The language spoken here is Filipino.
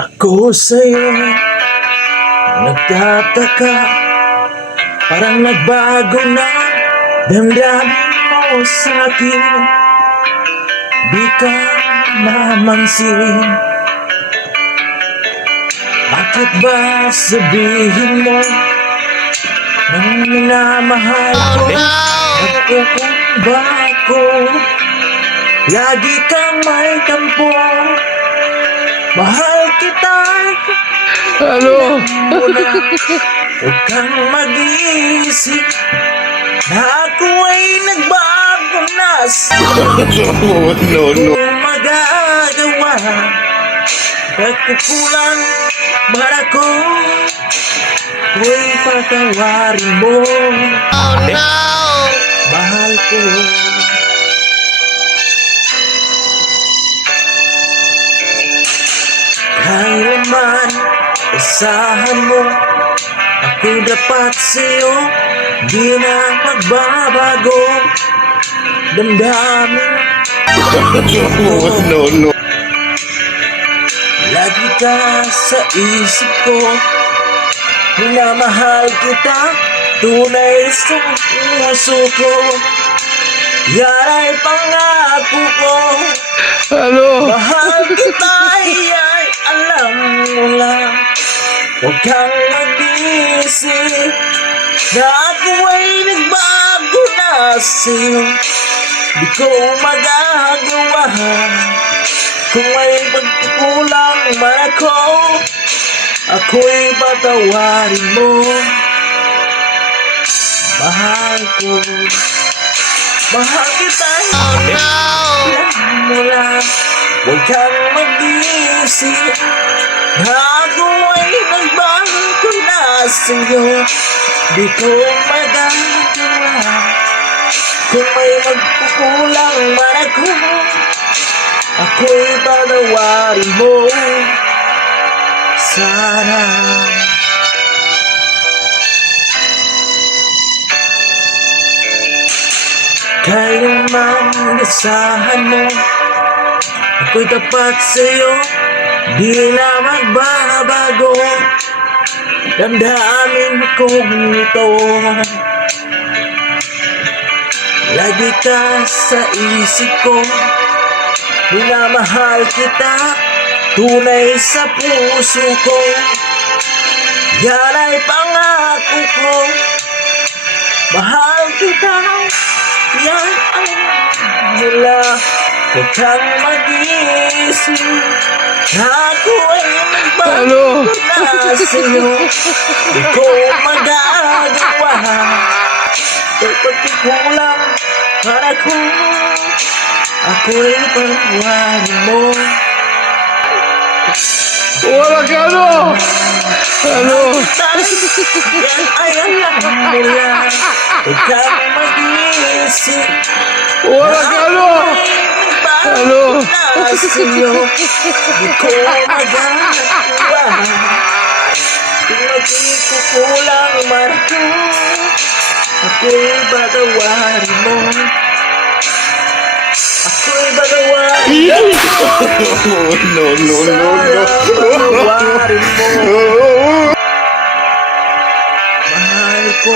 Ako sa'yo nagtataka, parang nagbago na damdamin mo sa'kin. Di ka mamansin, bakit ba sabihin mo nang minamahal ko? Nagkukumba ko, lagi kang may tampo. Mahal kita, Ano? muna. Huwag kang mag-iisip na ako ay nagbago na. No. Kung magagawa, nagkukulang man ako, huwag patawarin mo. Oh no! Mahal ko. Kailanman asahan mo, ako dapat sa'yo, di na magbabago. Damdamin No. lagi ka sa isip ko. Minamahal kita, tunay sa puso ko. Yan ay pangako ko. Ano? Mahal kita, ay alam mo lang. Huwag kang mag-iisip na ako ay nagbago na sa'yo. Di ko magagawa kung may pagkukulang man ako, ako'y patawarin mo. Mahal ko, mahal kita. Alam mo lang, huwag kang mag-iisip na ako ay nagbago na sa'yo. Di ko magagawa kung may magkukulang man ako, ako'y patawarin mo. Sana kailanman asahan mo, ako'y tapat sa'yo, di na magbabago. Damdamin kong ito, lagi ka sa isip ko. Minamahal kita, tunay sa puso ko. Yan ay pangako ko. Mahal kita, yan ay mula. Huwag kang mag-iisip na ako ay nagbago na sa'yo. Di ko magagawa kung pagkukulang man ako, ako'y patawarin mo. Wala ka ano? Ano? Yan ay alam mo lang. Huwag kang mag-iisip Wala ka ano? Ano? na sa'yo. Di ko magagawa kung magkukulang man ako, ako'y patawarin mo. Ako'y patawarin mo. No. Sana patawarin mo. Mahal ko.